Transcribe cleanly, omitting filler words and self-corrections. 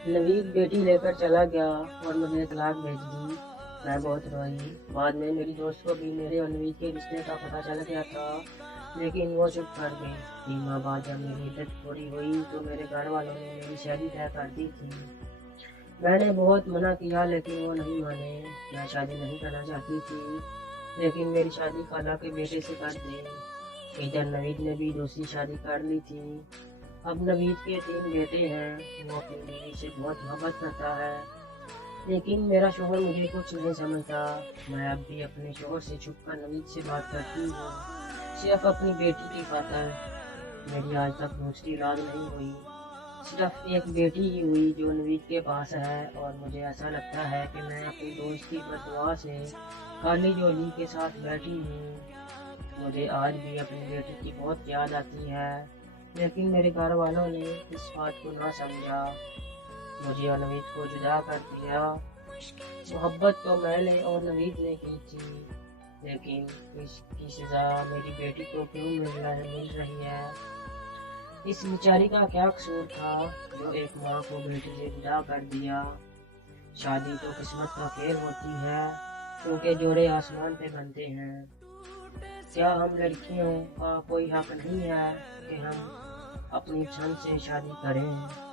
नवीद बेटी लेकर चला गया और मुझे तलाक भेज दी। मैं बहुत रोई। बाद में मेरी दोस्त को भी मेरे और नवीद के रिश्ते का पता चल गया था, लेकिन वो चुप कर गई। 3 माह बाद जब मेरी इद्दत पूरी हुई तो मेरे घर वालों ने मेरी शादी तय कर दी थी। मैंने बहुत मना किया लेकिन वो नहीं माने। मैं शादी नहीं करना चाहती थी, लेकिन मेरी शादी खाला के बेटे से कर दी। इधर नवीद ने भी दूसरी शादी कर ली थी। अब नवीद के 3 बेटे हैं। वो अपनी बीवी से बहुत मोहब्बत करता है, लेकिन मेरा शोहर मुझे कुछ नहीं समझता। मैं अब भी अपने शोहर से छुपकर नवीद से बात करती हूँ, सिर्फ अपनी बेटी की खातिर। मेरी आज तक दूसरी औलाद नहीं हुई, सिर्फ एक बेटी ही हुई जो नवीद के पास है। और मुझे ऐसा लगता है कि मैं अपनी दोस्त की बददुआ से काली जोली के साथ बैठी हूँ। मुझे आज भी अपनी बेटी की बहुत याद आती है, लेकिन मेरे घर वालों ने इस बात को ना समझा, मुझे और नवीद को जुदा कर दिया। मोहब्बत तो मैंने और नवीद ने की थी, लेकिन इसकी सजा मेरी बेटी को क्यों मिल रही है? इस बेचारी का क्या कसूर था जो एक माँ को बेटी से जुदा कर दिया? शादी तो किस्मत का खेल होती है, क्योंकि जोड़े आसमान पे बनते हैं। क्या हम लड़कियों का कोई हक नहीं है कि हम अपनी पसंद से शादी करें?